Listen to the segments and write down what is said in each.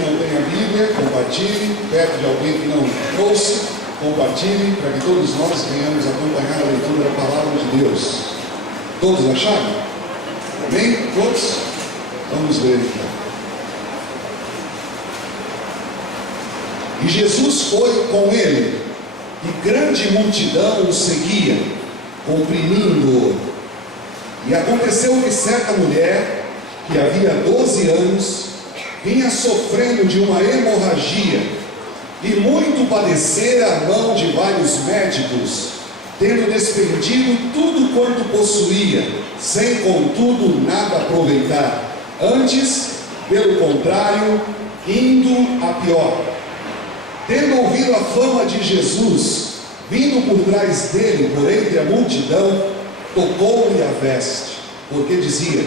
que não tem a Bíblia, compartilhe. Perto de alguém que não trouxe, compartilhe, para que todos nós venhamos acompanhar a leitura da palavra de Deus. Todos acharam? Amém? Todos? Vamos ler então. E Jesus foi com ele, e grande multidão o seguia, comprimindo-o. E aconteceu que certa mulher, que havia 12 anos, vinha sofrendo de uma hemorragia, e muito padecera a mão de vários médicos, tendo despendido tudo quanto possuía, sem contudo nada aproveitar, antes, pelo contrário, indo a pior. Tendo ouvido a fama de Jesus, vindo por trás dele, por entre a multidão, tocou-lhe a veste, porque dizia: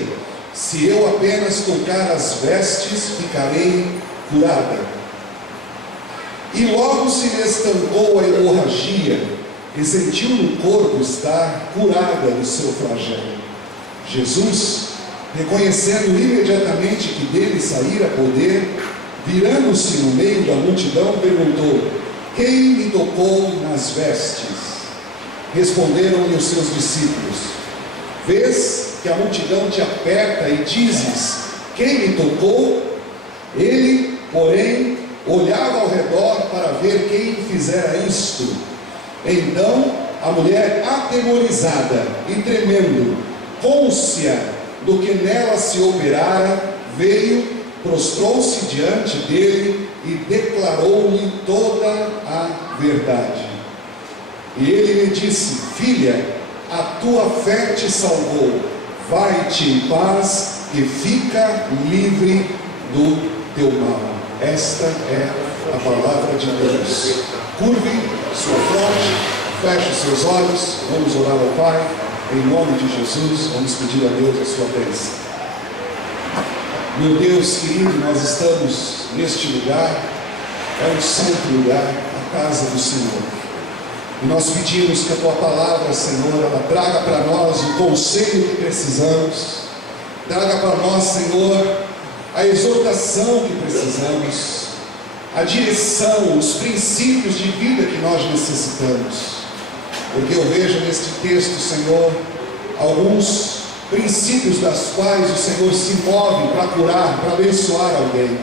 se eu apenas tocar as vestes, ficarei curada. E logo se lhe estancou a hemorragia, e sentiu no corpo estar curada do seu flagelo. Jesus, reconhecendo imediatamente que dele saíra poder, virando-se no meio da multidão, perguntou: quem me tocou nas vestes? Responderam-lhe os seus discípulos: vês que a multidão te aperta e dizes: quem me tocou? Ele, porém, olhava ao redor para ver quem fizera isto. Então a mulher, atemorizada e tremendo, cônscia do que nela se operara, veio, prostrou-se diante dele e declarou-lhe toda a verdade. E ele lhe disse: filha, a tua fé te salvou, vai-te em paz e fica livre do teu mal. Esta é a palavra de Deus. Curve sua fronte, feche seus olhos, vamos orar ao Pai, em nome de Jesus, vamos pedir a Deus a sua bênção. Meu Deus querido, nós estamos neste lugar, é um santo lugar, a casa do Senhor. E nós pedimos que a Tua palavra, Senhor, ela traga para nós o conselho que precisamos, traga para nós, Senhor, a exortação que precisamos, a direção, os princípios de vida que nós necessitamos. Porque eu vejo neste texto, Senhor, alguns princípios das quais o Senhor se move para curar, para abençoar alguém.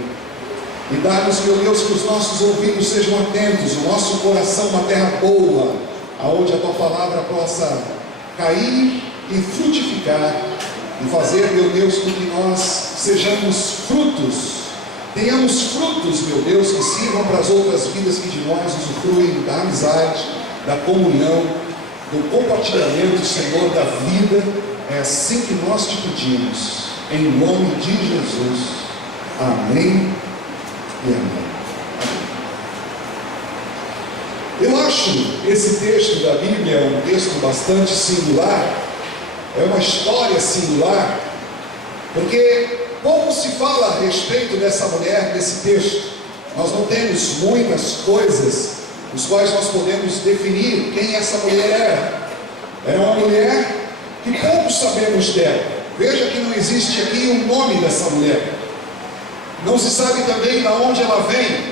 E dá-nos, meu Deus, que os nossos ouvidos sejam atentos, o nosso coração uma terra boa, aonde a Tua palavra possa cair e frutificar, e fazer, meu Deus, com que nós sejamos frutos, tenhamos frutos, meu Deus, que sirvam para as outras vidas que de nós usufruem da amizade, da comunhão, do compartilhamento, Senhor, da vida. É assim que nós te pedimos, em nome de Jesus. Amém e amém. Eu acho esse texto da Bíblia um texto bastante singular, é uma história singular, porque pouco se fala a respeito dessa mulher nesse texto. Nós não temos muitas coisas os quais nós podemos definir quem essa mulher era. Era uma mulher que pouco sabemos dela. Veja que não existe aqui o nome dessa mulher. Não se sabe também de onde ela vem,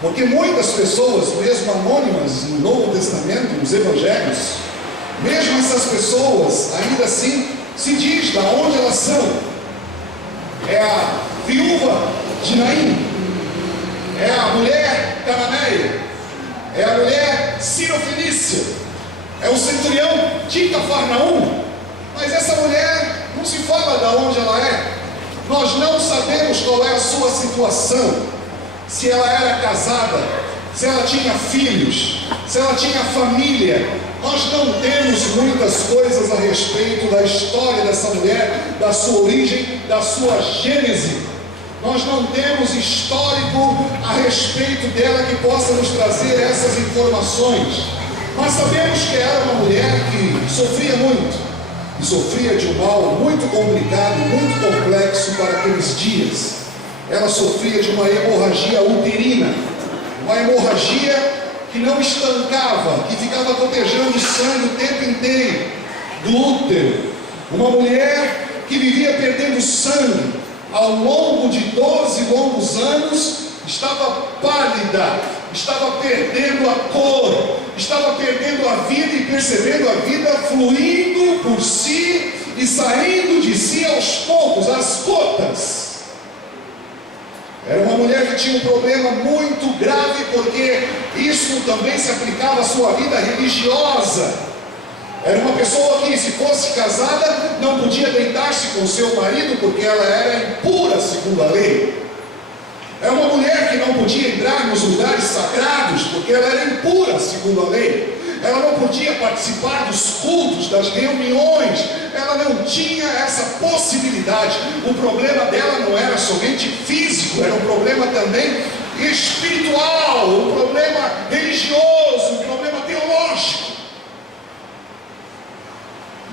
porque muitas pessoas, mesmo anônimas no Novo Testamento, nos Evangelhos, mesmo essas pessoas, ainda assim, se diz de onde elas são. É a viúva de Naim, é a mulher cananeia, é a mulher sirofenícia, é o centurião de Cafarnaum. Mas essa mulher, não se fala de onde ela é. Nós não sabemos qual é a sua situação, se ela era casada, se ela tinha filhos, se ela tinha família. Nós não temos muitas coisas a respeito da história dessa mulher, da sua origem, da sua gênese. Nós não temos histórico a respeito dela que possa nos trazer essas informações. Mas sabemos que era uma mulher que sofria muito, e sofria de um mal muito complicado, muito complexo para aqueles dias. Ela sofria de uma hemorragia uterina, uma hemorragia que não estancava, que ficava gotejando sangue o tempo inteiro do útero. Uma mulher que vivia perdendo sangue, ao longo de 12 longos anos, estava pálida, estava perdendo a cor, estava perdendo a vida e percebendo a vida fluindo por si e saindo de si aos poucos, às gotas. Era uma mulher que tinha um problema muito grave, porque isso também se aplicava à sua vida religiosa. Era uma pessoa que, se fosse casada, não podia deitar-se com seu marido, porque ela era impura segundo a lei. Era uma mulher que não podia entrar nos lugares sagrados, porque ela era impura segundo a lei. Ela não podia participar dos cultos, das reuniões. Ela não tinha essa possibilidade. O problema dela não era somente físico, era um problema também espiritual, um problema religioso, um problema teológico.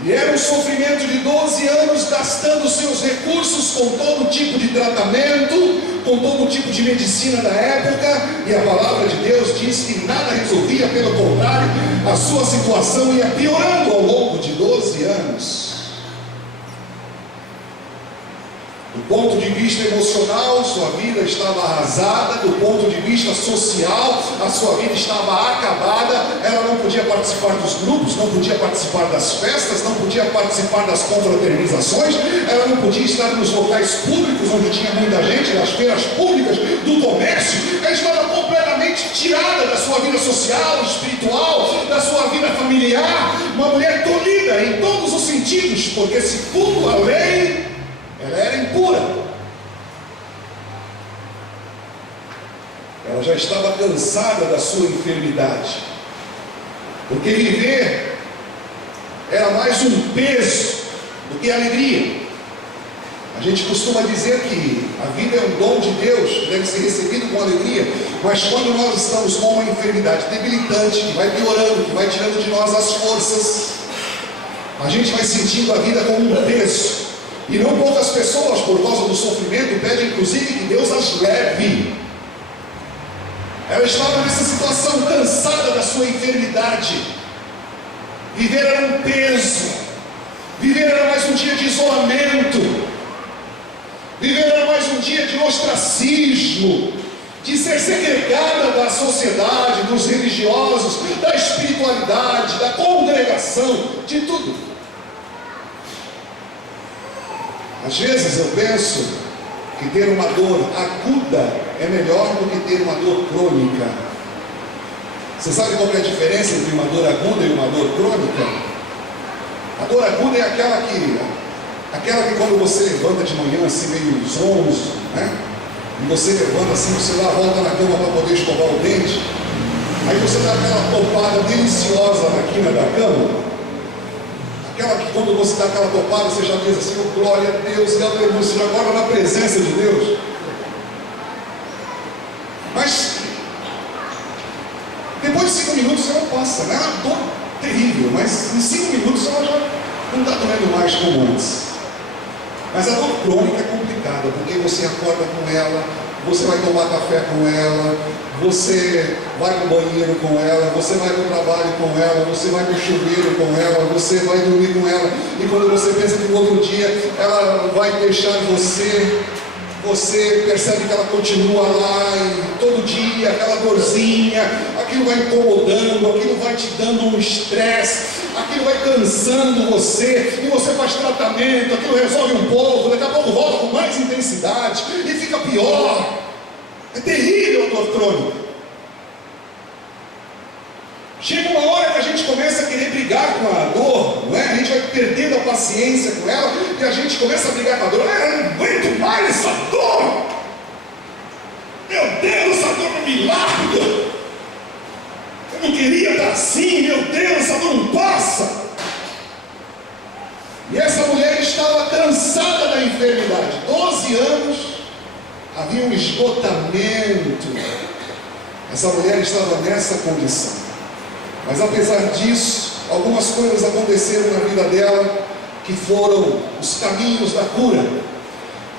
E era um sofrimento de 12 anos, gastando seus recursos com todo tipo de tratamento, com todo tipo de medicina da época, e a palavra de Deus diz que nada resolvia, pelo contrário, a sua situação ia piorando ao longo de 12 anos. Do ponto de vista emocional, sua vida estava arrasada. Do ponto de vista social, a sua vida estava acabada. Ela não podia participar dos grupos, não podia participar das festas, não podia participar das confraternizações. Ela não podia estar nos locais públicos onde tinha muita gente, nas feiras públicas, do comércio. Ela estava completamente tirada da sua vida social, espiritual, da sua vida familiar. Uma mulher tolhida em todos os sentidos, porque segundo a lei, ela era impura. Ela já estava cansada da sua enfermidade, porque viver era mais um peso do que alegria. A gente costuma dizer que a vida é um dom de Deus, que deve ser recebido com alegria, mas quando nós estamos com uma enfermidade debilitante, que vai piorando, que vai tirando de nós as forças, a gente vai sentindo a vida como um peso. E não poucas pessoas, por causa do sofrimento, pedem inclusive que Deus as leve. Ela estava nessa situação, cansada da sua enfermidade. Viver era um peso. Viver era mais um dia de isolamento. Viver era mais um dia de ostracismo, de ser segregada da sociedade, dos religiosos, da espiritualidade, da congregação, de tudo. Às vezes eu penso que ter uma dor aguda é melhor do que ter uma dor crônica. Você sabe qual é a diferença entre uma dor aguda e uma dor crônica? A dor aguda é aquela que quando você levanta de manhã assim meio zonzo, né? E você levanta assim, você lá volta na cama para poder escovar o dente. Aí você dá aquela topada deliciosa na quina da cama. Aquela que quando você dá aquela topada, você já diz assim, oh, glória a Deus, e aleluia, você agora na presença de Deus. Mas depois de 5 minutos ela passa, né? É uma dor terrível, mas em 5 minutos ela já não está doendo mais como antes. Mas a dor crônica é complicada, porque você acorda com ela, você vai tomar café com ela, você vai no banheiro com ela, você vai no trabalho com ela, você vai no chuveiro com ela, você vai dormir com ela, e quando você pensa que no outro dia ela vai deixar você percebe que ela continua lá, e todo dia, aquela dorzinha, aquilo vai incomodando, aquilo vai te dando um estresse, aquilo vai cansando você, e você faz tratamento, aquilo resolve um pouco, daqui a pouco volta com mais intensidade, e fica pior. É terrível a dor crônica. Chega uma hora que a gente começa a querer brigar com a dor, não é? A gente vai perdendo a paciência com ela, e a gente começa a brigar com a dor. Eu não aguento mais essa dor. Meu Deus, essa dor não me larga. Eu não queria estar assim, meu Deus, essa dor não passa. E essa mulher estava cansada da enfermidade. 12 anos, havia um esgotamento. Essa mulher estava nessa condição. Mas apesar disso, algumas coisas aconteceram na vida dela que foram os caminhos da cura,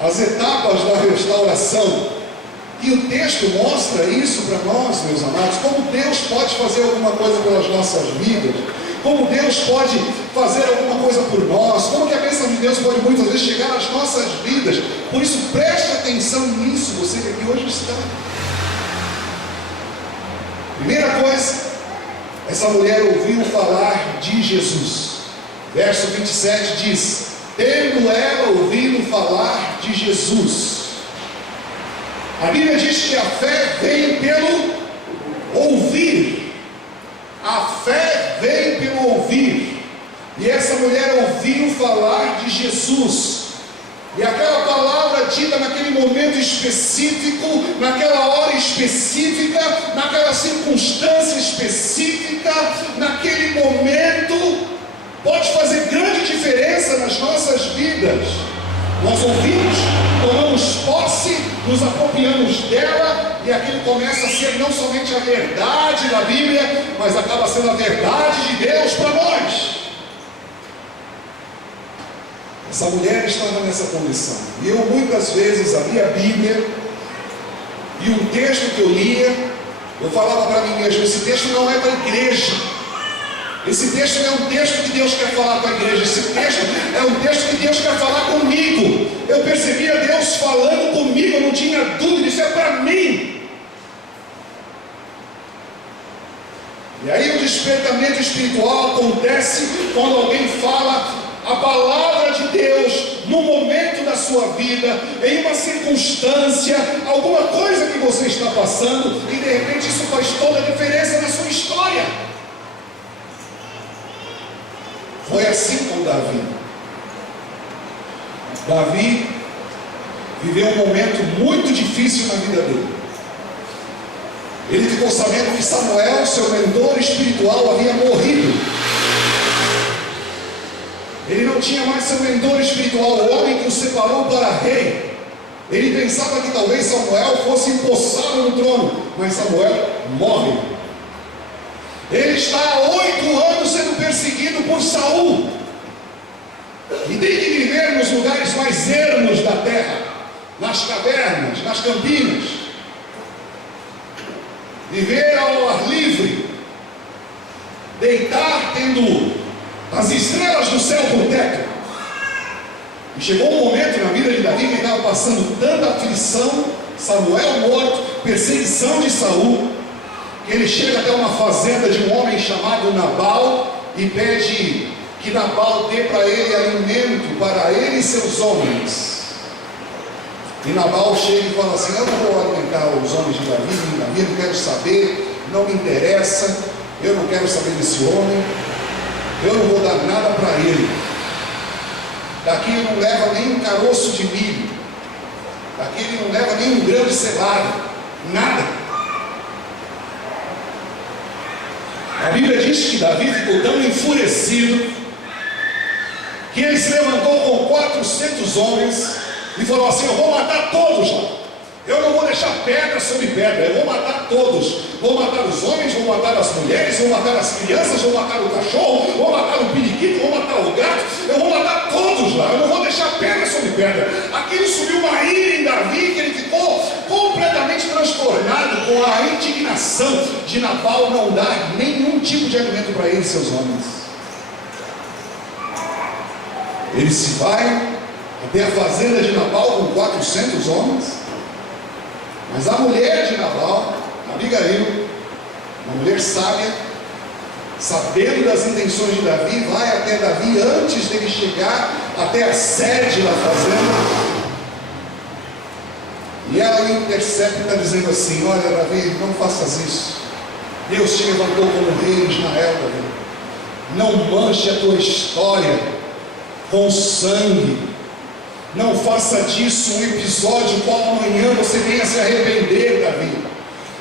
as etapas da restauração. E o texto mostra isso para nós, meus amados, como Deus pode fazer alguma coisa pelas nossas vidas, como Deus pode fazer alguma coisa por nós, como que a bênção de Deus pode muitas vezes chegar às nossas vidas. Por isso preste atenção nisso, você que aqui hoje está. Primeira coisa, essa mulher ouviu falar de Jesus. Verso 27 diz: tendo ela ouvido falar de Jesus. A Bíblia diz que a fé vem pelo ouvir. A fé vem pelo ouvir. E essa mulher ouviu falar de Jesus. E aquela palavra dita naquele momento específico, naquela hora específica, naquela circunstância específica, naquele momento, pode fazer grande diferença nas nossas vidas. Nós ouvimos, tomamos posse, nos apropriamos dela, e aquilo começa a ser não somente a verdade da Bíblia, mas acaba sendo a verdade de Deus para nós. Essa mulher estava nessa condição. E eu muitas vezes abria a Bíblia, e um texto que eu lia, eu falava para mim mesmo: esse texto não é para a igreja. Esse texto é um texto que Deus quer falar com a igreja. Esse texto é um texto que Deus quer falar comigo. Eu percebia Deus falando comigo, eu não tinha dúvida, isso é para mim. E aí o despertamento espiritual acontece quando alguém fala a palavra de Deus no momento da sua vida, em uma circunstância, alguma coisa que você está passando, e de repente isso faz toda a diferença na sua história. Foi assim com Davi. Davi viveu um momento muito difícil na vida dele. Ele ficou sabendo que Samuel, seu mentor espiritual, havia morrido. Ele não tinha mais seu mentor espiritual, o homem que o separou para rei. Ele pensava que talvez Samuel fosse empossado no trono, mas Samuel morre. Ele está há 8 anos sendo perseguido por Saul, e tem que viver nos lugares mais ermos da terra, nas cavernas, nas campinas, viver ao ar livre, deitar tendo as estrelas do céu por teto. E chegou um momento na vida de Davi que ele estava passando tanta aflição, Samuel morto, perseguição de Saul, que ele chega até uma fazenda de um homem chamado Nabal e pede que Nabal dê para ele alimento para ele e seus homens. E Nabal chega e fala assim: eu não vou alimentar os homens de Davi, eu não quero saber, não me interessa, eu não quero saber desse homem, eu não vou dar nada para ele. Daqui ele não leva nem um caroço de milho, daqui ele não leva nem um grão de cevada, nada. A Bíblia diz que Davi ficou tão enfurecido que ele se levantou com 400 homens e falou assim: eu vou matar todos lá, eu não vou deixar pedra sobre pedra, eu vou matar todos, vou matar os homens, vou matar as mulheres, vou matar as crianças, vou matar o cachorro, vou matar o periquito, vou matar o gato, eu vou matar todos lá, eu não vou deixar pedra sobre pedra. Aquilo subiu uma ira em Davi, que ele ficou completamente transtornado com a indignação de Nabal não dar nenhum tipo de alimento para ele e seus homens. Ele se vai até a fazenda de Nabal com 400 homens, mas a mulher de Nabal, Abigail, uma mulher sábia, sabendo das intenções de Davi, vai até Davi antes dele chegar até a sede da fazenda, e ela o intercepta dizendo assim: olha Davi, não faças isso, Deus te levantou como rei de Israel, Davi, não manche a tua história com sangue, não faça disso um episódio qual amanhã você venha se arrepender, Davi.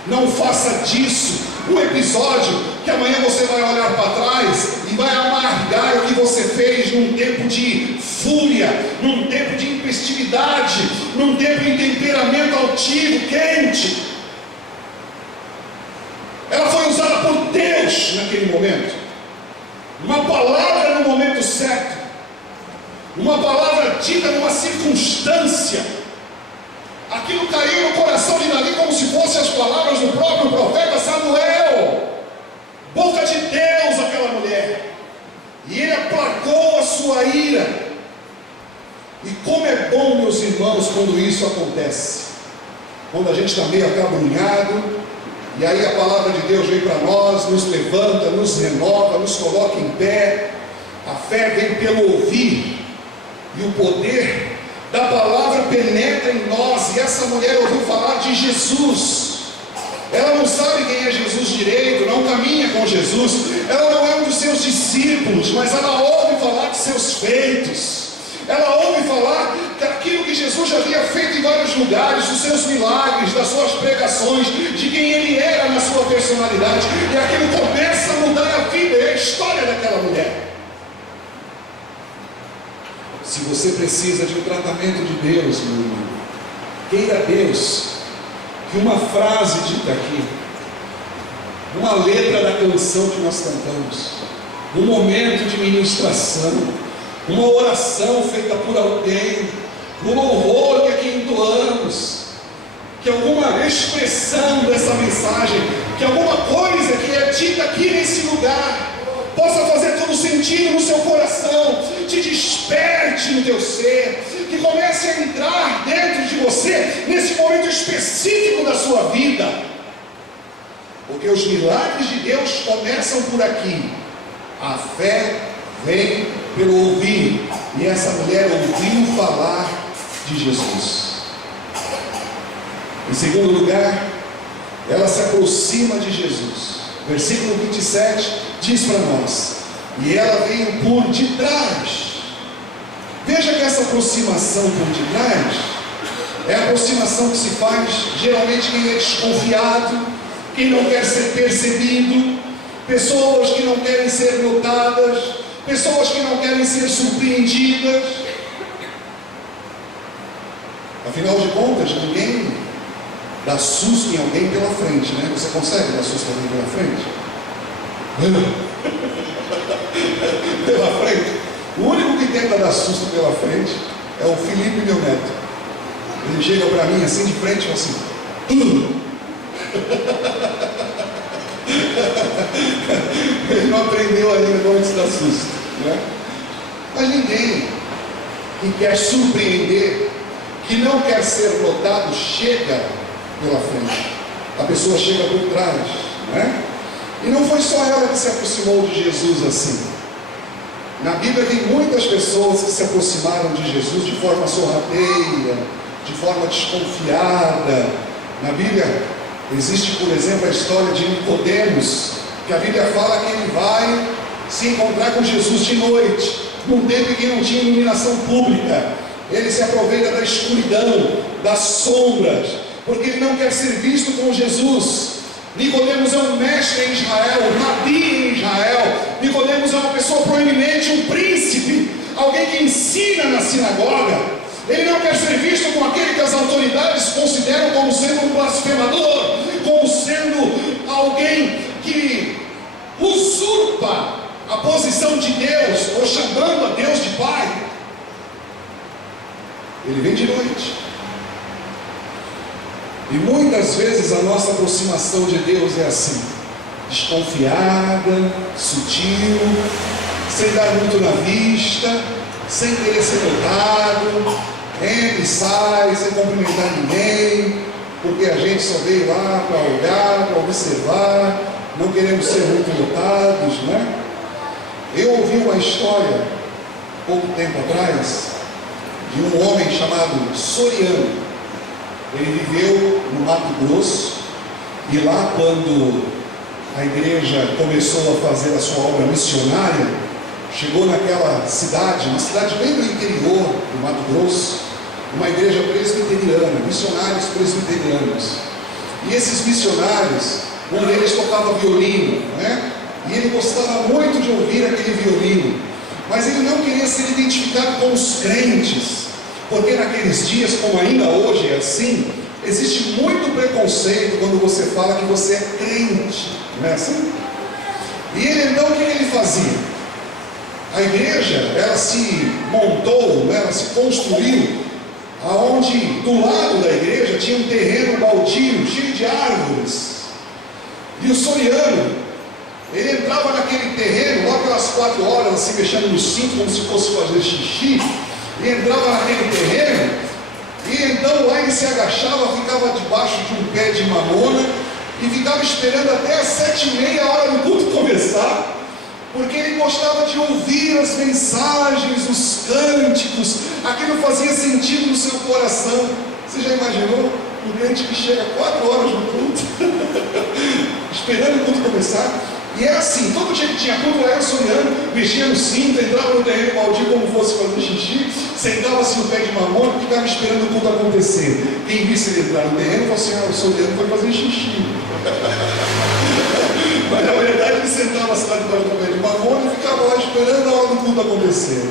Não faça disso um episódio que amanhã você vai olhar para trás e vai amargar o que você fez num tempo de fúria, num tempo de impestividade, num tempo de temperamento altivo, quente. Ela foi usada por Deus naquele momento. Uma palavra no momento certo, uma palavra dita numa circunstância. Aquilo caiu no coração de Davi como se fossem as palavras do próprio profeta Samuel. Boca de Deus, aquela mulher. isso acontece. Quando a gente está meio acabrunhado, e aí a palavra de Deus vem para nós, nos levanta, nos renova, nos coloca em pé. A fé vem pelo ouvir, e o poder da palavra penetra em nós. E essa mulher ouviu falar de Jesus. Ela não sabe quem é Jesus direito, não caminha com Jesus, ela não é um dos seus discípulos, mas ela ouve falar de seus feitos. Ela ouve falar daquilo que Jesus já havia feito em vários lugares, dos seus milagres, das suas pregações, de quem ele era na sua personalidade. E aquilo começa a mudar a vida e a história daquela mulher. Se você precisa de um tratamento de Deus, meu irmão, queira Deus que uma frase dita aqui, uma letra da canção que nós cantamos, um momento de ministração, uma oração feita por alguém, um louvor que aqui entoamos, que alguma expressão dessa mensagem, que alguma coisa que é dita aqui nesse lugar, possa fazer todo sentido no seu coração, te desperte no teu ser, que comece a entrar dentro de você, nesse momento específico da sua vida, porque os milagres de Deus começam por aqui. A fé vem pelo ouvir, e essa mulher ouviu falar de Jesus. Em segundo lugar, ela se aproxima de Jesus. Versículo 27 diz para nós: e ela veio por detrás. Veja que essa aproximação por detrás é a aproximação que se faz geralmente quem é desconfiado, quem não quer ser percebido, pessoas que não querem ser notadas, pessoas que não querem ser surpreendidas. Afinal de contas, ninguém dá susto em alguém pela frente, né? Você consegue dar susto em alguém pela frente? Pela frente. O único que tenta dar susto pela frente é o Felipe, meu neto. Ele chega para mim assim de frente e fala assim: ele não aprendeu ainda como se dá susto, né? Mas ninguém que quer surpreender, que não quer ser notado, chega pela frente. A pessoa chega por trás, né? E não foi só ela que se aproximou de Jesus assim. Na Bíblia tem muitas pessoas que se aproximaram de Jesus de forma sorrateira, de forma desconfiada. Na Bíblia existe, por exemplo, a história de Nicodemos, que a Bíblia fala que ele vai se encontrar com Jesus de noite, num tempo em que não tinha iluminação pública. Ele se aproveita da escuridão, das sombras, porque ele não quer ser visto com Jesus. Nicodemos é um mestre em Israel, um rabi em Israel. Nicodemos é uma pessoa proeminente, um príncipe, alguém que ensina na sinagoga. Ele não quer ser visto como aquele que as autoridades consideram como sendo um blasfemador, como sendo alguém que usurpa a posição de Deus, ou chamando a Deus de Pai. Ele vem de noite. E muitas vezes a nossa aproximação de Deus é assim, desconfiada, sutil, sem dar muito na vista, sem querer ser notado, entra e sai, sem cumprimentar ninguém, porque a gente só veio lá para olhar, para observar, não queremos ser muito notados, né? Eu ouvi uma história, pouco tempo atrás, de um homem chamado Soriano. Ele viveu no Mato Grosso, e lá quando a igreja começou a fazer a sua obra missionária, chegou naquela cidade, uma cidade bem do interior do Mato Grosso, uma igreja presbiteriana, missionários presbiterianos. E esses missionários, um deles tocava violino, né? E ele gostava muito de ouvir aquele violino, mas ele não queria ser identificado com os crentes, porque naqueles dias, como ainda hoje é assim, existe muito preconceito quando você fala que você é crente, não é assim? E ele então, o que ele fazia? A igreja, ela se montou, ela se construiu, aonde do lado da igreja tinha um terreno baldio, cheio de árvores. E o Soriano, ele entrava naquele terreno, lá pelas 4 horas, assim, mexendo no cinto, como se fosse fazer xixi, e entrava naquele terreno, E então lá ele se agachava, ficava debaixo de um pé de mamona e ficava esperando até as 7:30 hora do culto começar, porque ele gostava de ouvir as mensagens, os cânticos, aquilo fazia sentido no seu coração. Você já imaginou um crente que chega 4 horas no culto, esperando o culto começar? E é assim, todo dia que tinha culto, lá eu sonhando, mexia no cinto, entrava no terreno maldito como fosse fazer xixi, sentava-se no pé de mamona e ficava esperando o culto acontecer. Quem visse ele entrar no terreno, falou assim: o sonhando foi fazer xixi. Mas na verdade ele sentava-se lá debaixo do pé de mamona e ficava lá esperando a hora do culto acontecer.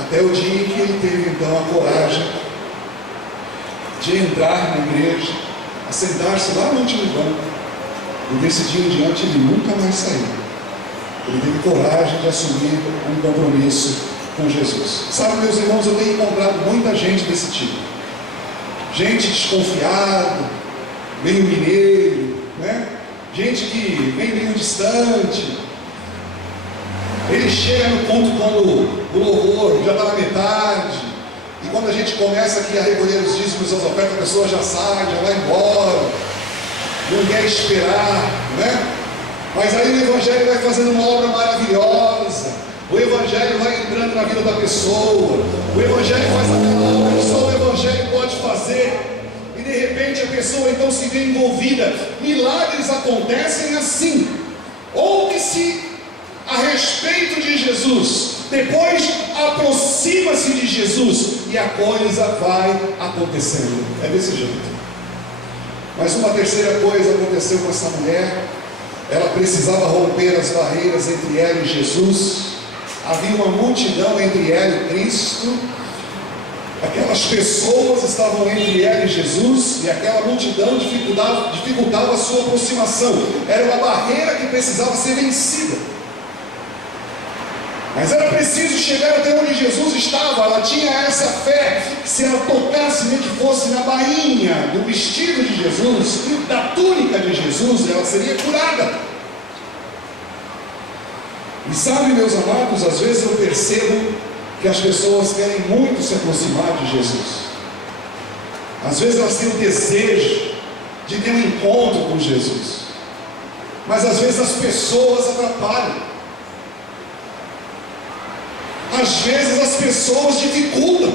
Até o dia em que ele teve então a coragem de entrar na igreja, a sentar-se lá no último banco. E desse dia em diante ele nunca mais saiu. Ele teve coragem de assumir um compromisso com Jesus. Sabe, meus irmãos, eu tenho encontrado muita gente desse tipo. Gente desconfiada, meio mineiro, né? Gente que vem meio distante. Ele chega no culto quando o louvor já está na metade. E quando a gente começa aqui a recolher os dízimos e as ofertas, a pessoa já sai, já vai embora. Não quer esperar, né? Mas aí o Evangelho vai fazendo uma obra maravilhosa. O Evangelho vai entrando na vida da pessoa. O Evangelho faz aquela obra que só o Evangelho pode fazer. E de repente a pessoa então se vê envolvida. Milagres acontecem assim. Ou que se a respeito de Jesus, depois aproxima-se de Jesus e a coisa vai acontecendo. É desse jeito. Mas uma terceira coisa aconteceu com essa mulher. Ela precisava romper as barreiras entre ela e Jesus. Havia uma multidão entre ela e Cristo. Aquelas pessoas estavam entre ela e Jesus, e aquela multidão dificultava a sua aproximação. Era uma barreira que precisava ser vencida. Mas era preciso chegar até onde Jesus estava. Ela tinha essa fé, que se ela tocasse, nem que fosse na bainha do vestido de Jesus, da túnica de Jesus, ela seria curada. E sabe, meus amados, às vezes eu percebo que as pessoas querem muito se aproximar de Jesus. Às vezes elas têm o desejo de ter um encontro com Jesus, mas às vezes as pessoas atrapalham. Às vezes as pessoas dificultam.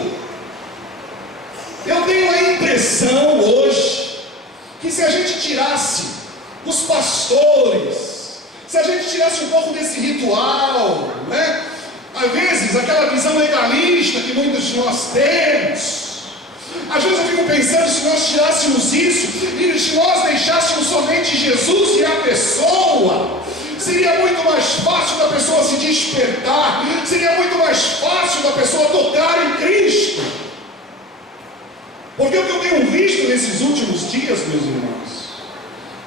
Eu tenho a impressão hoje que se a gente tirasse os pastores, se a gente tirasse um pouco desse ritual, né? Às vezes aquela visão legalista que muitos de nós temos, às vezes eu fico pensando, se nós tirássemos isso e se nós deixássemos somente Jesus e a pessoa, seria muito mais fácil da pessoa se despertar, seria muito mais fácil da pessoa tocar em Cristo. Porque o que eu tenho visto nesses últimos dias, meus irmãos,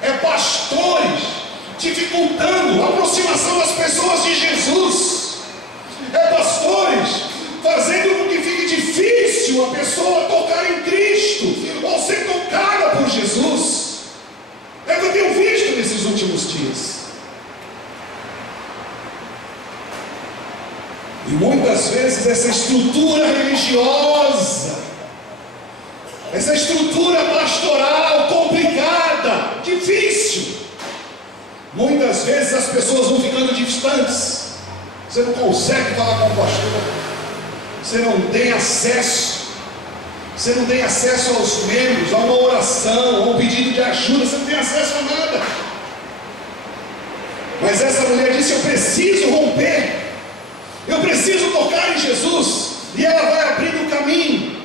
é pastores dificultando a aproximação das pessoas de Jesus, é pastores fazendo com que fique difícil a pessoa tocar em Cristo, ou ser tocada por Jesus. É o que eu tenho visto nesses últimos dias. E muitas vezes essa estrutura religiosa, essa estrutura pastoral complicada, difícil, muitas vezes as pessoas vão ficando distantes. Você não consegue falar com o pastor, você não tem acesso, aos membros, a uma oração, a um pedido de ajuda, você não tem acesso a nada. Mas essa mulher disse: eu preciso romper, eu preciso tocar em Jesus, e ela vai abrindo o caminho.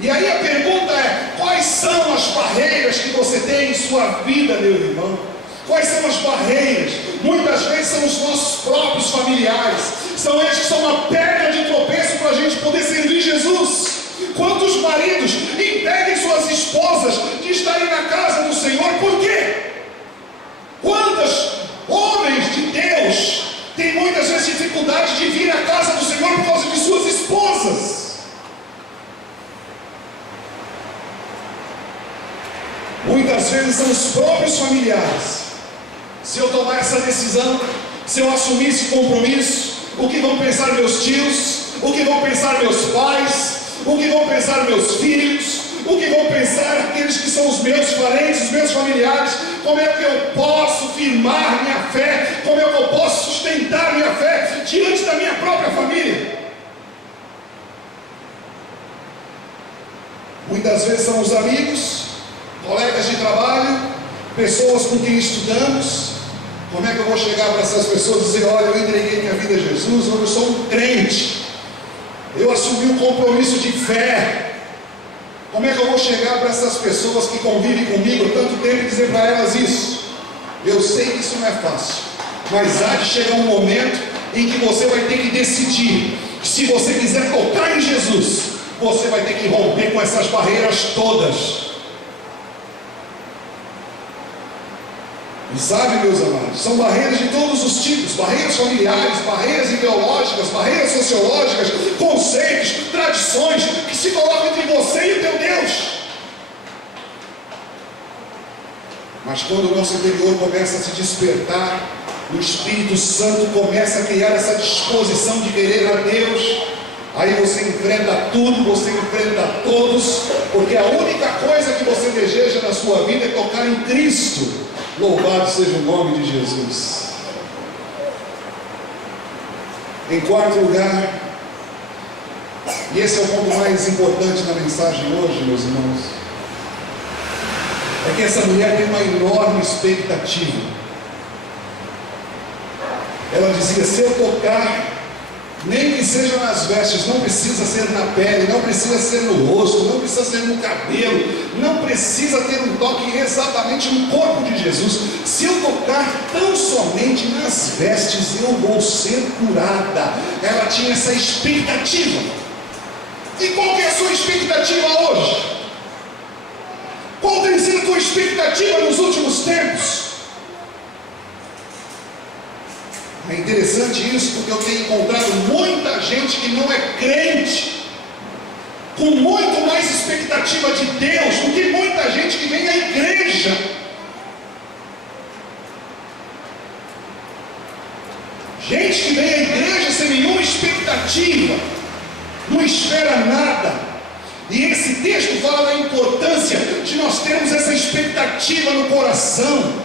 E aí a pergunta é: quais são as barreiras que você tem em sua vida, meu irmão? Quais são as barreiras? Muitas vezes são os nossos próprios familiares, são eles que são uma pedra de tropeço para a gente poder servir Jesus. Quantos maridos impedem suas esposas de estarem na casa do Senhor? Por quê? Quantos homens de Deus têm muitas vezes dificuldade de vir à casa do Senhor por causa de suas esposas? Muitas vezes são os próprios familiares. Se eu tomar essa decisão, se eu assumir esse compromisso, o que vão pensar meus tios? o que vão pensar meus pais, o que vão pensar meus filhos, o que vão pensar aqueles que são os meus parentes, os meus familiares. Como é que eu posso firmar minha fé? Como é que eu posso sustentar minha fé diante da minha própria família? Muitas vezes são os amigos, colegas de trabalho, pessoas com quem estudamos. Como é que eu vou chegar para essas pessoas e dizer: olha, eu entreguei minha vida a Jesus, hoje eu sou um crente, eu assumi um compromisso de fé. Como é que eu vou chegar para essas pessoas que convivem comigo há tanto tempo e dizer para elas isso? Eu sei que isso não é fácil, mas há de chegar um momento em que você vai ter que decidir. Se você quiser tocar em Jesus, você vai ter que romper com essas barreiras todas. E sabe, meus amados, são barreiras de todos os tipos: barreiras familiares, barreiras ideológicas, barreiras sociológicas, conceitos, tradições que se colocam entre você e o teu Deus. Mas quando o nosso interior começa a se despertar, o Espírito Santo começa a criar essa disposição de querer a Deus, aí você enfrenta tudo, você enfrenta todos, porque a única coisa que você deseja na sua vida é tocar em Cristo. Louvado seja o nome de Jesus. Em quarto lugar, e esse é o ponto mais importante na mensagem hoje, meus irmãos, é que essa mulher tem uma enorme expectativa. Ela dizia: se eu tocar, nem que seja nas vestes, não precisa ser na pele, não precisa ser no rosto, não precisa ser no cabelo, não precisa ter um toque exatamente no corpo de Jesus. Se eu tocar tão somente nas vestes, eu vou ser curada. Ela tinha essa expectativa. E qual que é a sua expectativa hoje? Qual tem sido a tua expectativa nos últimos tempos? É interessante isso, porque eu tenho encontrado muita gente que não é crente, com muito mais expectativa de Deus do que muita gente que vem à igreja. Gente que vem à igreja sem nenhuma expectativa, não espera nada. E esse texto fala da importância de nós termos essa expectativa no coração.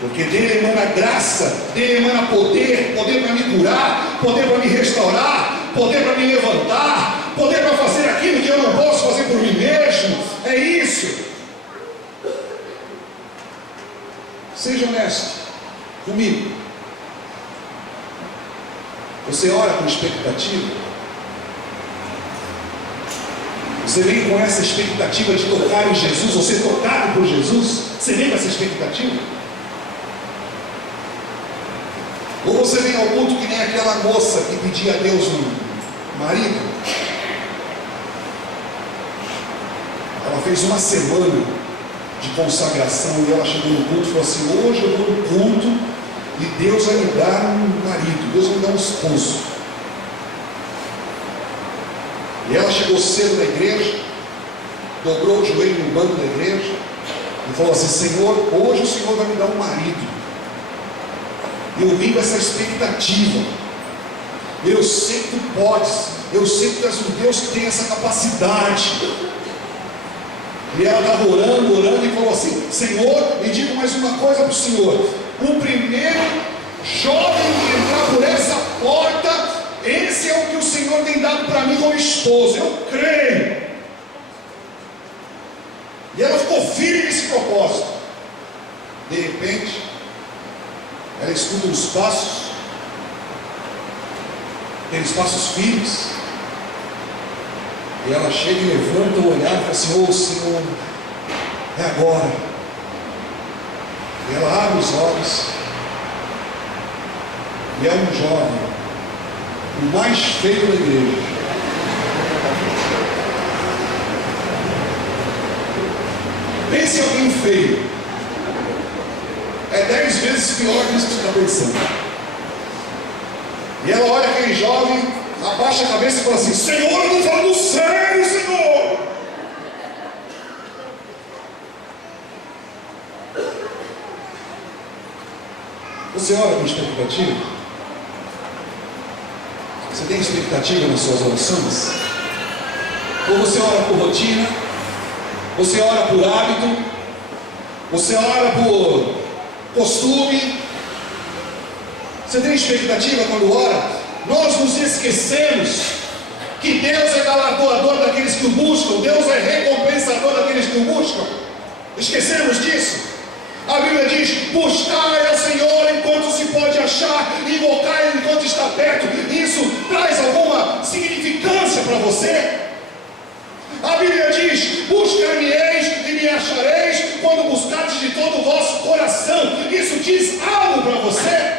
Porque dele emana graça, dele emana poder, poder para me curar, poder para me restaurar, poder para me levantar, poder para fazer aquilo que eu não posso fazer por mim mesmo. É isso. Seja honesto comigo. Você ora com expectativa? Você vem com essa expectativa de tocar em Jesus, ou ser tocado por Jesus? Você vem com essa expectativa? Ou você vem ao culto que nem aquela moça que pedia a Deus um marido? Ela fez uma semana de consagração e ela chegou no culto e falou assim: hoje eu vou no culto e Deus vai me dar um marido, Deus vai me dar um esposo. E ela chegou cedo na igreja, dobrou o joelho no banco da igreja e falou assim: Senhor, hoje o Senhor vai me dar um marido. Eu vim com essa expectativa. Eu sei que tu podes, eu sei que tu és um Deus que tem essa capacidade. E ela estava orando e falou assim: Senhor, me diga mais uma coisa para o Senhor: o primeiro jovem que entrar por essa porta, esse é o que o Senhor tem dado para mim como esposo. Eu creio. E ela ficou firme nesse propósito. De repente, ela escuta os passos, aqueles passos firmes, e ela chega e levanta o olhar e fala assim: ô Senhor, é agora. E ela abre os olhos, e é um jovem, o mais feio da igreja. Pense em alguém feio. É 10 vezes pior do que você está pensando. E ela olha aquele jovem, abaixa a cabeça e fala assim: Senhor, eu estou falando sério, Senhor. Você ora com expectativa? Você tem expectativa nas suas orações? Ou você ora por rotina? Você ora por hábito? Você ora por costume? Você tem expectativa quando ora? Nós nos esquecemos que Deus é galardoador daqueles que o buscam, Deus é recompensador daqueles que o buscam. Esquecemos disso? A Bíblia diz: buscai ao Senhor enquanto se pode achar, invocai enquanto está perto. Isso traz alguma significância para você? A Bíblia diz: buscar-me-eis e me achareis quando buscardes de todo o vosso coração. Isso diz algo para você?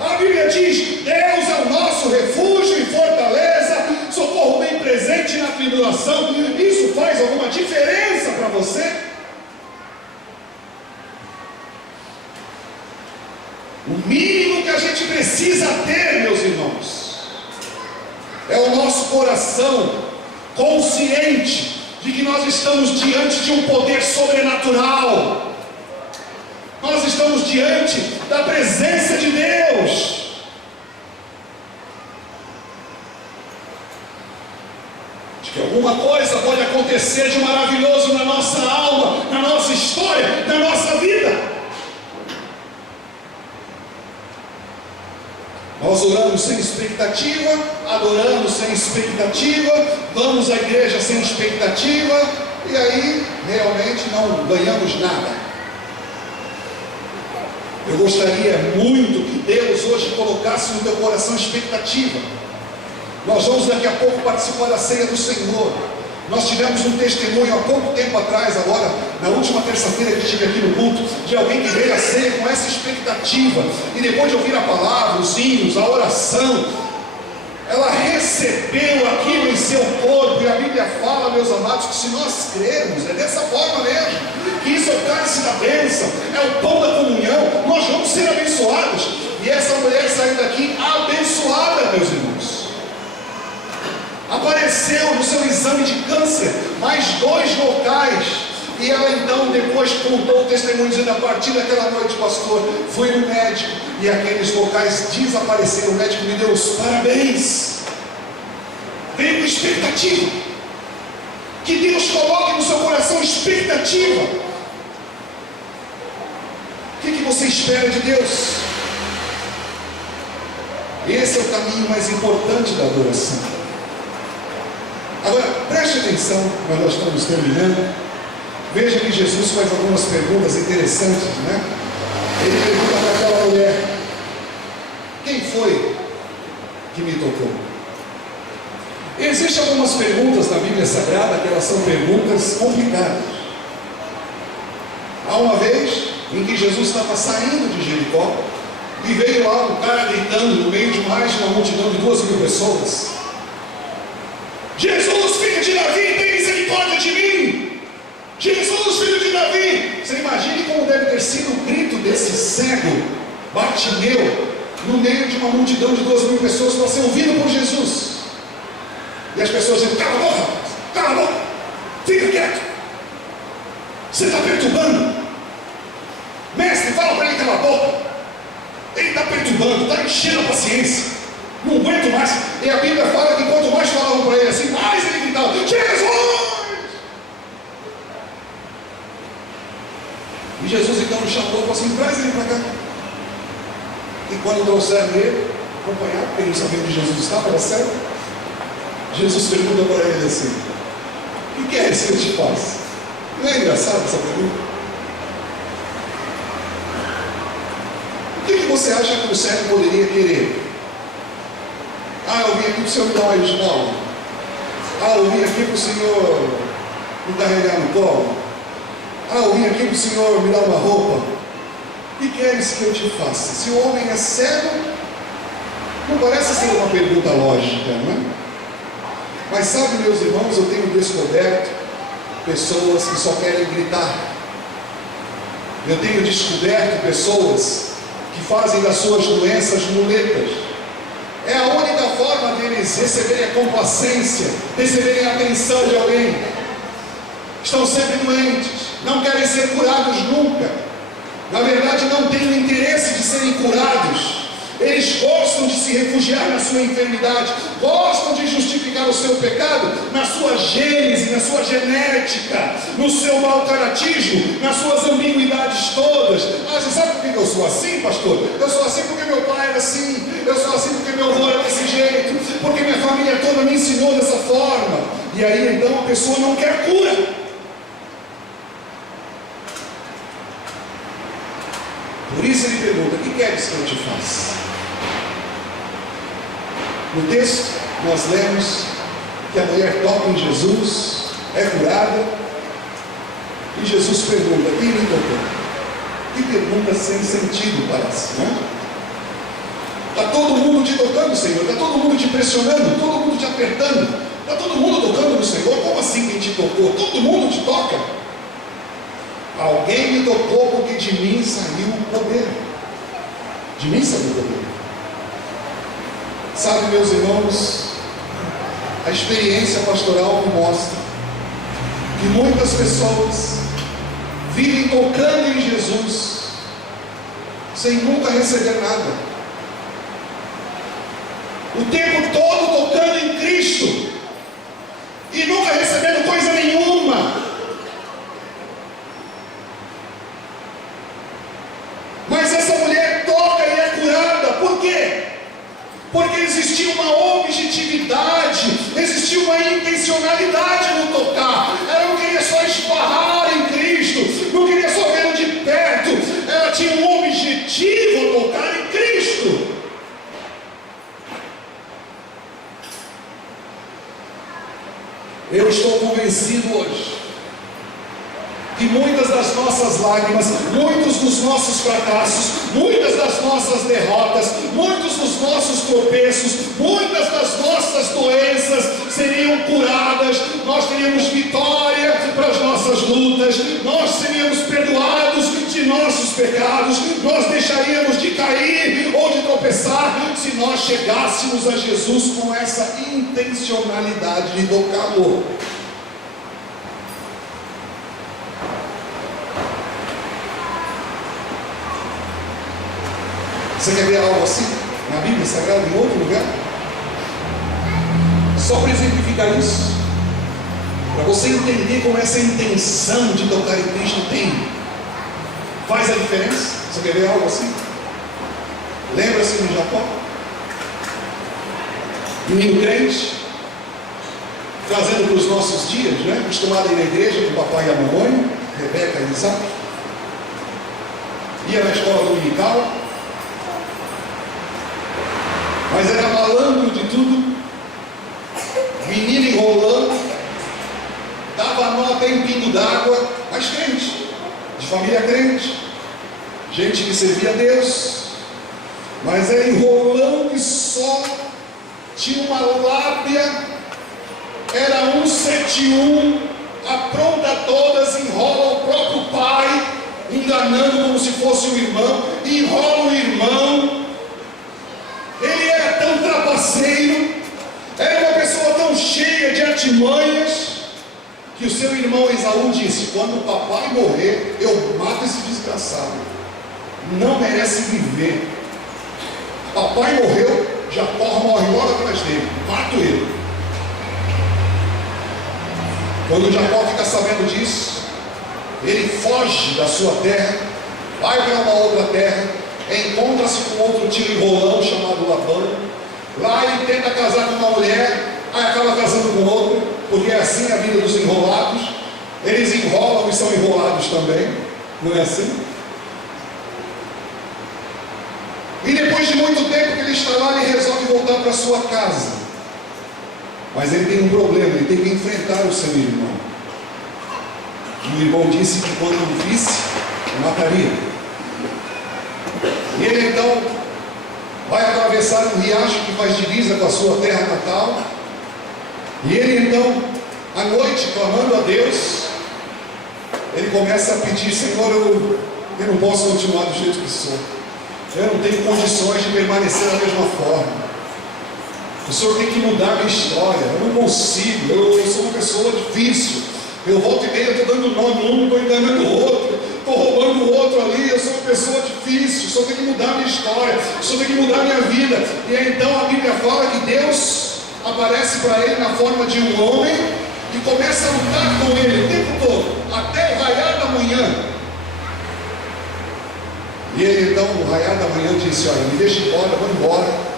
A Bíblia diz: Deus é o nosso refúgio e fortaleza, socorro bem presente na tribulação. Isso faz alguma diferença para você? O mínimo que a gente precisa ter, meus irmãos, é o nosso coração consciente de que nós estamos diante de um poder sobrenatural. Nós estamos diante da presença de Deus. De que alguma coisa pode acontecer de maravilhoso na nossa alma, na nossa história, na nossa vida. Nós oramos sem expectativa, adoramos sem expectativa, vamos à igreja sem expectativa, e aí realmente não ganhamos nada. Eu gostaria muito que Deus hoje colocasse no teu coração expectativa. Nós vamos daqui a pouco participar da ceia do Senhor. Nós tivemos um testemunho há pouco tempo atrás, agora, na última terça-feira que estive aqui no culto, de alguém que veio à ceia com essa expectativa, e depois de ouvir a palavra, os hinos, a oração, ela recebeu aquilo em seu corpo. E a Bíblia fala, meus amados, que se nós crermos, é dessa forma mesmo, que isso é o cálice da bênção, é o pão da comunhão, nós vamos ser abençoados. E essa mulher saiu daqui abençoada, meus irmãos. Apareceu no seu exame de câncer mais 2 locais, e ela então depois contou o testemunho dizendo: a partir daquela noite, pastor, fui no médico e aqueles locais desapareceram. O médico me deu os parabéns. Veio com expectativa. Que Deus coloque no seu coração expectativa. O que você espera de Deus? Esse é o caminho mais importante da adoração. Agora, preste atenção, nós já estamos terminando. Veja que Jesus faz algumas perguntas interessantes, né? Ele pergunta para aquela mulher: quem foi que me tocou? Existem algumas perguntas na Bíblia Sagrada que elas são perguntas complicadas. Há uma vez em que Jesus estava saindo de Jericó e veio lá um cara gritando no meio de mais de uma multidão de 2.000 pessoas: Jesus, filho de Davi, tem misericórdia de mim! Jesus, filho de Davi! Você imagine como deve ter sido o grito desse cego Bartimeu no meio de uma multidão de 2.000 pessoas para ser ouvido por Jesus. E as pessoas dizem: cala a boca, cala a boca, fica quieto, você está perturbando. Mestre, fala para ele calar a boca. Ele está perturbando, está enchendo a paciência, não aguento mais. E a Bíblia fala que quanto mais falavam para ele assim, mais ele gritava: Jesus! E Jesus então o chamou e falou assim: traz ele para cá. E quando trouxeram ele, acompanhado, porque ele não sabia onde Jesus estava, era cego, Jesus pergunta para ele assim: o que é isso que eu te faço? Não é engraçado essa pergunta? O que você acha que o cego poderia querer? Ah, eu vim aqui para o senhor me dar uma esmola. Ah, eu vim aqui para o senhor me carregar no colo. Ah, eu vim aqui para o senhor me dar uma roupa. O que queres que eu te faça? Se o homem é cego, não parece ser uma pergunta lógica, não é? Mas sabe, meus irmãos, eu tenho descoberto pessoas que só querem gritar. Eu tenho descoberto pessoas que fazem das suas doenças muletas. É a única forma deles receberem a complacência, receberem a atenção de alguém. Estão sempre doentes, não querem ser curados nunca. Na verdade, não têm o interesse de serem curados. Eles gostam de se refugiar na sua enfermidade, gostam de justificar o seu pecado na sua gênese, na sua genética, no seu mau caratismo, nas suas ambiguidades todas. Ah, você sabe por que eu sou assim, pastor? Eu sou assim porque meu pai era assim, eu sou assim porque meu avô era desse jeito, porque minha família toda me ensinou dessa forma. E aí então a pessoa não quer cura. Por isso ele pergunta: o que queres que eu te faça? No texto nós lemos que a mulher toca em Jesus, é curada, e Jesus pergunta: quem me tocou? Que pergunta sem sentido parece, não é? Está todo mundo te tocando, Senhor, está todo mundo te pressionando, todo mundo te apertando, está todo mundo tocando no Senhor. Como assim quem te tocou? Todo mundo te toca. Alguém me tocou porque de mim saiu o poder. De mim saiu o poder. Sabe, meus irmãos, a experiência pastoral me mostra que muitas pessoas vivem tocando em Jesus sem nunca receber nada. O tempo todo tocando em Cristo e nunca recebendo coisa nenhuma. Mas essa mulher toca e é curada. Por quê? Porque existia uma objetividade, existia uma intencionalidade no tocar. Ela não queria só esbarrar em Cristo, não queria só vê-lo de perto. Ela tinha um objetivo: tocar em Cristo. Eu estou convencido hoje que muitas das nossas lágrimas, muitos dos nossos fracassos, muitas das nossas derrotas, muitos dos nossos tropeços, muitas das nossas doenças seriam curadas. Nós teríamos vitória para as nossas lutas, nós seríamos perdoados de nossos pecados, nós deixaríamos de cair ou de tropeçar se nós chegássemos a Jesus com essa intencionalidade de tocá-lo. Você quer ver algo assim na Bíblia Sagrada, em outro lugar? Só para exemplificar isso, para você entender como essa intenção de tocar em Cristo faz a diferença. Você quer ver algo assim? Lembra-se de Jacó? Menino crente, trazendo para os nossos dias, né? Acostumado a ir na igreja com o papai e a mamãe, Rebeca e Isaac, ia na escola dominical, mas era malandro de tudo, menino enrolando, dava nota em pingo d'água, mas crente, de família crente, gente que servia a Deus, mas era enrolando e só, tinha uma lábia, era 171, apronta todas, enrola o próprio pai, enganando como se fosse um irmão, enrola o irmão. Ele era tão trapaceiro, era uma pessoa tão cheia de artimanhas, que o seu irmão Esaú disse: quando o papai morrer, eu mato esse desgraçado, não merece viver. Papai morreu, Jacó morre logo atrás dele, mato ele. Quando Jacó fica sabendo disso, ele foge da sua terra, vai para uma outra terra, encontra-se com outro tio enrolão chamado Labão. Lá ele tenta casar com uma mulher, aí acaba casando com outra, porque é assim a vida dos enrolados. Eles enrolam e são enrolados também, não é assim? E depois de muito tempo que ele está lá, ele resolve voltar para sua casa. Mas ele tem um problema, ele tem que enfrentar o seu irmão. E o irmão disse que quando o visse, o mataria. E ele então vai atravessar um riacho que faz divisa com a sua terra natal. E ele então, à noite, clamando a Deus, ele começa a pedir: Senhor, eu não posso continuar do jeito que sou. Eu não tenho condições de permanecer da mesma forma. O Senhor tem que mudar a minha história. Eu não consigo, eu sou uma pessoa difícil. Eu volto e meia, estou dando nome um, estou enganando o outro. estou roubando o outro ali, eu sou uma pessoa difícil, só tenho que mudar a minha história, só tenho que mudar a minha vida. E aí, então a Bíblia fala que Deus aparece para ele na forma de um homem e começa a lutar com ele o tempo todo, até o raiar da manhã. E ele então, no raiar da manhã, disse: olha, me deixa embora, vou embora.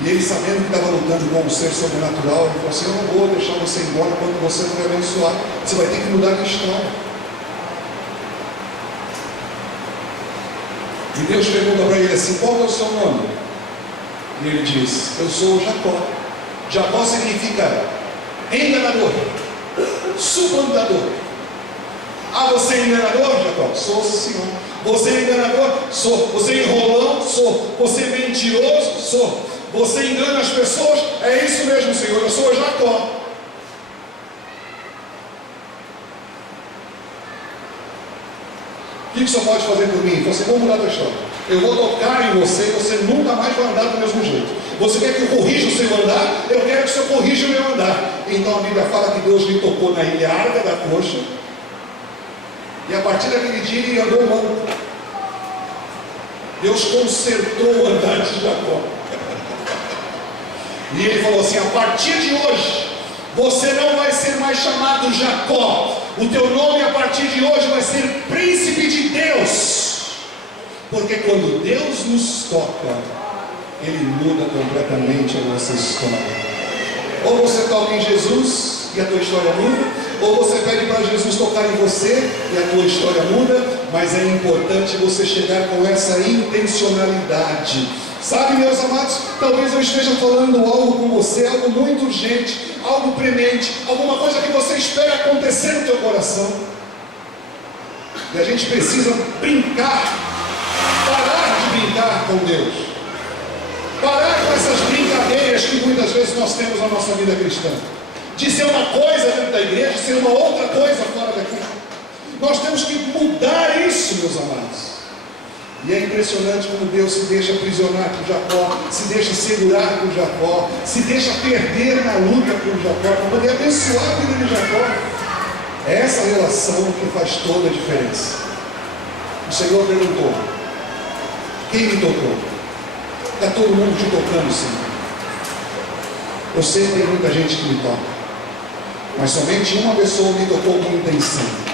E ele, sabendo que estava lutando com um ser sobrenatural, ele falou assim: eu não vou deixar você ir embora quando você não me abençoar, você vai ter que mudar a minha história. E Deus pergunta para ele assim: qual é o seu nome? E ele diz: eu sou Jacó. Jacó significa enganador, suplantador. Ah, você é enganador, Jacó? Sou, Senhor. Você é enganador? Sou. Você é enrolão? Sou. Você é mentiroso? Sou. Você engana as pessoas? É isso mesmo, Senhor, eu sou Jacó. O que você pode fazer por mim? Você vai mudar a tua história. Eu vou tocar em você e você nunca mais vai andar do mesmo jeito. Você quer que eu corrija o seu andar? Eu quero que o Senhor corrija o meu andar. Então a Bíblia fala que Deus lhe tocou na ilharga da coxa. E a partir daquele dia ele andou manco. Deus consertou o andar de Jacó. E ele falou assim: a partir de hoje, você não vai ser mais chamado Jacó. O teu nome a partir de hoje vai ser Príncipe de Deus. Porque quando Deus nos toca, Ele muda completamente a nossa história. Ou você toca em Jesus e a tua história muda, ou você pede para Jesus tocar em você e a tua história muda. Mas é importante você chegar com essa intencionalidade. Sabe, meus amados, talvez eu esteja falando algo com você, algo muito urgente, algo premente, alguma coisa que você espera acontecer no teu coração. E a gente precisa brincar, parar de brincar com Deus, parar com essas brincadeiras que muitas vezes nós temos na nossa vida cristã, de ser uma coisa dentro da igreja, ser uma outra coisa fora daqui. Nós temos que mudar isso, meus amados. E é impressionante como Deus se deixa aprisionar por Jacó, se deixa segurar por Jacó, se deixa perder na luta por Jacó, para poder abençoar a vida de Jacó. É essa relação que faz toda a diferença. O Senhor perguntou: quem me tocou? Está todo mundo te tocando, Senhor. Eu sei que tem muita gente que me toca, mas somente uma pessoa me tocou com intenção.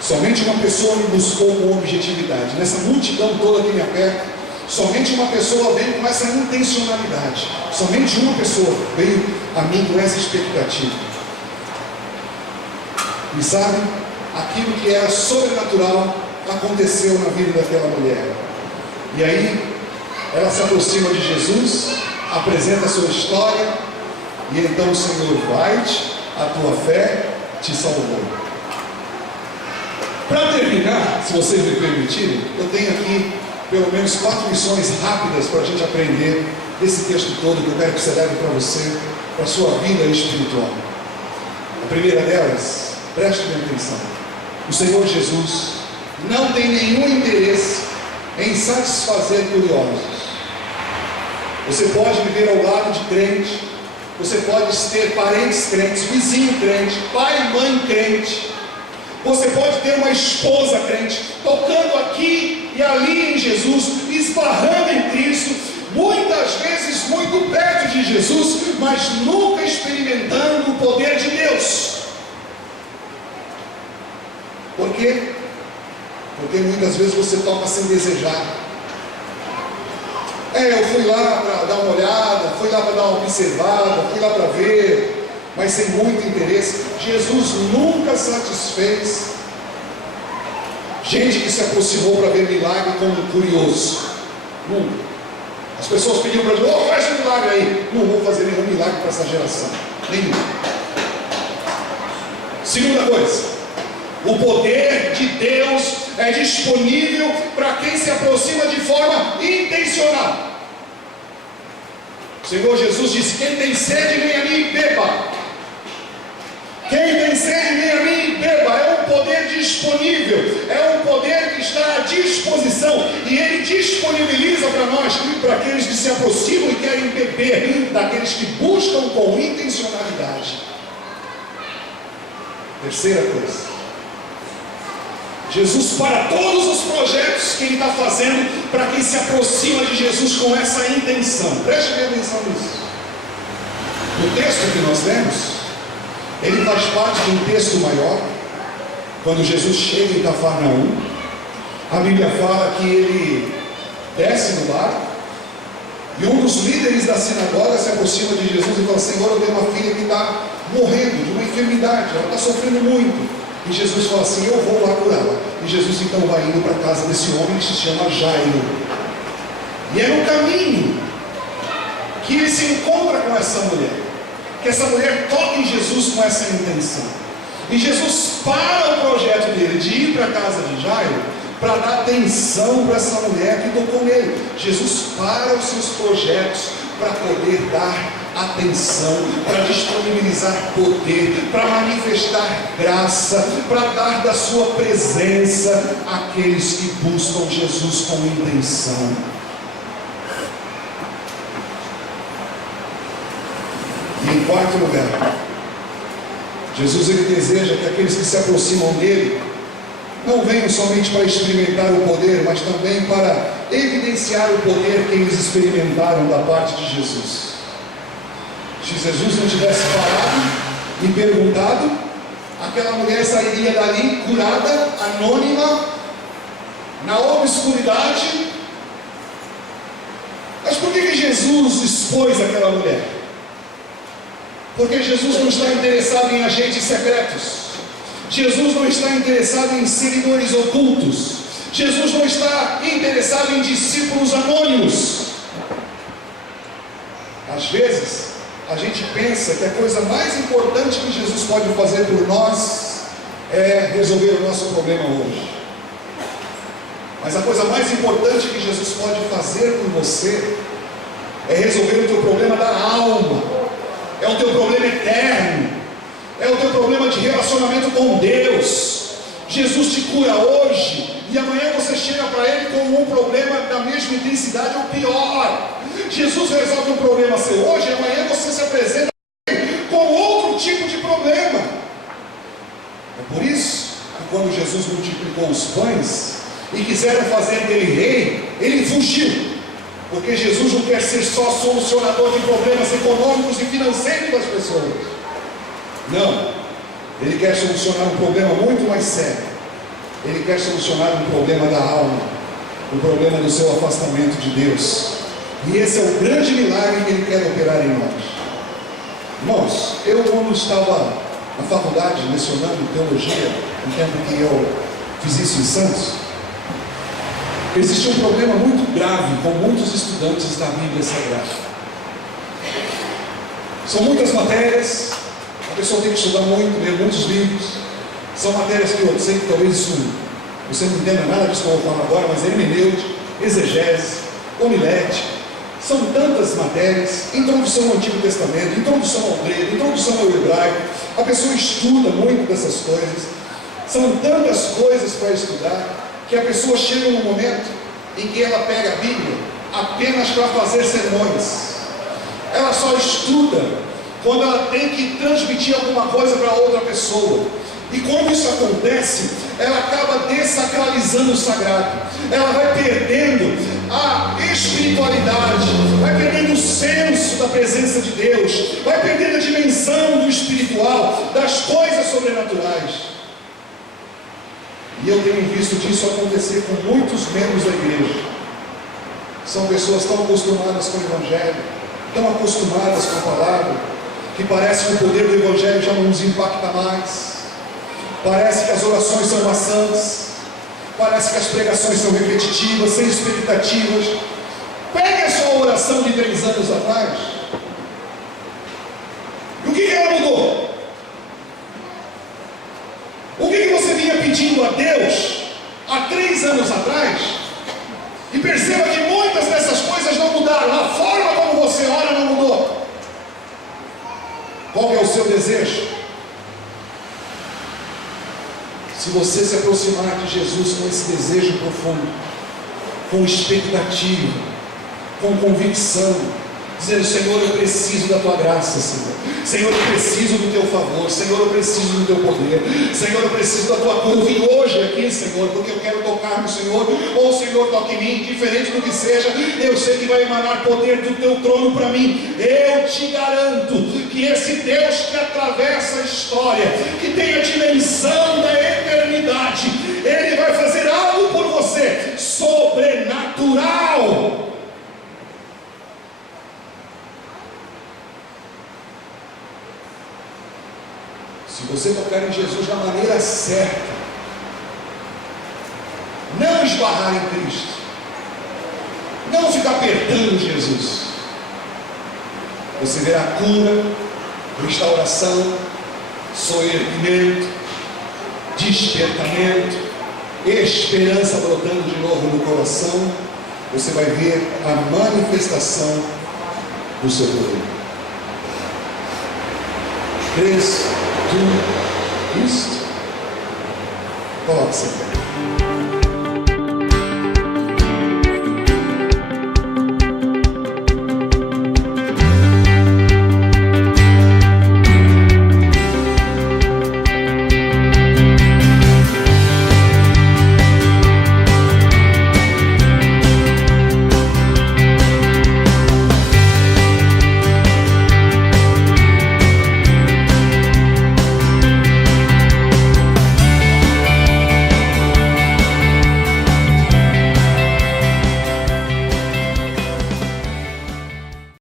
Somente uma pessoa me buscou com objetividade. Nessa multidão toda que me aperta, somente uma pessoa veio com essa intencionalidade. Somente uma pessoa veio a mim com essa expectativa. E sabe, aquilo que era sobrenatural aconteceu na vida daquela mulher. E aí, ela se aproxima de Jesus, apresenta a sua história, e então o Senhor: vai-te, a tua fé te salvou. Para terminar, se vocês me permitirem, eu tenho aqui pelo menos 4 lições rápidas para a gente aprender desse texto todo, que eu quero que você leve para você, para a sua vida espiritual. A primeira delas, preste bem atenção: o Senhor Jesus não tem nenhum interesse em satisfazer curiosos. Você pode viver ao lado de crente, você pode ter parentes crentes, vizinho crente, pai e mãe crente. Você pode ter uma esposa crente, tocando aqui e ali em Jesus, esbarrando em Cristo, muitas vezes muito perto de Jesus, mas nunca experimentando o poder de Deus. Por quê? Porque muitas vezes você toca sem desejar. Eu fui lá para dar uma olhada, fui lá para dar uma observada, fui lá para ver, mas sem muito interesse. Jesus nunca satisfez gente que se aproximou para ver milagre como curioso. Nunca. As pessoas pediam para ele: faz um milagre aí. Não vou fazer nenhum milagre para essa geração. Nenhum. Segunda coisa: o poder de Deus é disponível para quem se aproxima de forma intencional. O Senhor Jesus disse: quem tem sede, vem a mim e beba. Quem tem sede, vem a mim e beba. É um poder disponível, é um poder que está à disposição, e Ele disponibiliza para nós, para aqueles que se aproximam e querem beber, daqueles que buscam com intencionalidade. Terceira coisa: Jesus para todos os projetos que ele está fazendo para quem se aproxima de Jesus com essa intenção. Preste bem atenção nisso. No texto que nós lemos, ele faz parte de um texto maior. Quando Jesus chega em Cafarnaum, a Bíblia fala que ele desce no barco e um dos líderes da sinagoga se aproxima de Jesus e fala: Senhor, eu tenho uma filha que está morrendo de uma enfermidade, ela está sofrendo muito. E Jesus fala assim: eu vou lá curá-la. E Jesus então vai indo para a casa desse homem que se chama Jairo. E é no caminho que ele se encontra com essa mulher, que essa mulher toca em Jesus com essa intenção. E Jesus para o projeto dele de ir para a casa de Jairo para dar atenção para essa mulher que tocou nele. Jesus para os seus projetos para poder dar atenção, para disponibilizar poder, para manifestar graça, para dar da sua presença àqueles que buscam Jesus com intenção. E em quarto lugar, Jesus ele deseja que aqueles que se aproximam dele não venham somente para experimentar o poder, mas também para evidenciar o poder que eles experimentaram da parte de Jesus. Se Jesus não tivesse parado e perguntado, aquela mulher sairia dali curada, anônima, na obscuridade. Mas por que Jesus expôs aquela mulher? Porque Jesus não está interessado em agentes secretos. Jesus não está interessado em seguidores ocultos. Jesus não está interessado em discípulos anônimos. Às vezes, a gente pensa que a coisa mais importante que Jesus pode fazer por nós é resolver o nosso problema hoje. Mas a coisa mais importante que Jesus pode fazer por você é resolver o teu problema da alma, é o teu problema eterno, é o teu problema de relacionamento com Deus. Jesus te cura hoje e amanhã você chega para Ele com um problema da mesma intensidade ou pior. Jesus resolve um problema seu hoje e amanhã você se apresenta com outro tipo de problema. É por isso que quando Jesus multiplicou os pães e quiseram fazer dele rei, ele fugiu. Porque Jesus não quer ser só solucionador de problemas econômicos e financeiros das pessoas. Não. Ele quer solucionar um problema muito mais sério. Ele quer solucionar um problema da alma, o problema do seu afastamento de Deus. E esse é o grande milagre que Ele quer operar em nós. Irmãos, eu quando estava na faculdade lecionando teologia, no tempo que eu fiz isso em Santos, existia um problema muito grave com muitos estudantes da Bíblia Sagrada. São muitas matérias, a pessoa tem que estudar muito, ler muitos livros. São matérias que eu sei que talvez você não entenda nada disso que eu vou falar agora, mas hermenêutica, exegese, homilética. São tantas matérias, introdução ao Antigo Testamento, introdução ao grego, introdução ao hebraico. A pessoa estuda muito dessas coisas. São tantas coisas para estudar, que a pessoa chega num momento em que ela pega a Bíblia apenas para fazer sermões. Ela só estuda quando ela tem que transmitir alguma coisa para outra pessoa. E quando isso acontece, ela acaba desacralizando o sagrado. Ela vai perdendo a espiritualidade, vai perdendo o senso da presença de Deus, vai perdendo a dimensão do espiritual, das coisas sobrenaturais. E eu tenho visto disso acontecer com muitos membros da igreja. São pessoas tão acostumadas com o Evangelho, tão acostumadas com a palavra, que parece que o poder do Evangelho já não nos impacta mais. Parece que as orações são maçãs, parece que as pregações são repetitivas, sem expectativas. Pegue a sua oração de 3 anos atrás. E o que ela mudou? O que você vinha pedindo a Deus há 3 anos atrás? E perceba que muitas dessas coisas não mudaram. A forma como você ora não mudou. Qual é o seu desejo? Se você se aproximar de Jesus com esse desejo profundo, com expectativa, com convicção, dizendo: Senhor, eu preciso da tua graça, Senhor. Senhor, eu preciso do teu favor. Senhor, eu preciso do teu poder. Senhor, eu preciso da tua cura. Eu vim hoje aqui, Senhor, porque eu quero tocar no Senhor, ou o Senhor toque em mim, diferente do que seja, eu sei que vai emanar poder do teu trono para mim. Eu te garanto que esse Deus que atravessa a história, que tem a dimensão da eternidade, Ele vai fazer algo por você sobrenatural. Se você tocar em Jesus da maneira certa, não esbarrar em Cristo, não ficar apertando Jesus, você verá cura, restauração, soerguimento, despertamento, esperança brotando de novo no coração. Você vai ver a manifestação do seu poder. 3, 2, isto. Coloque-se.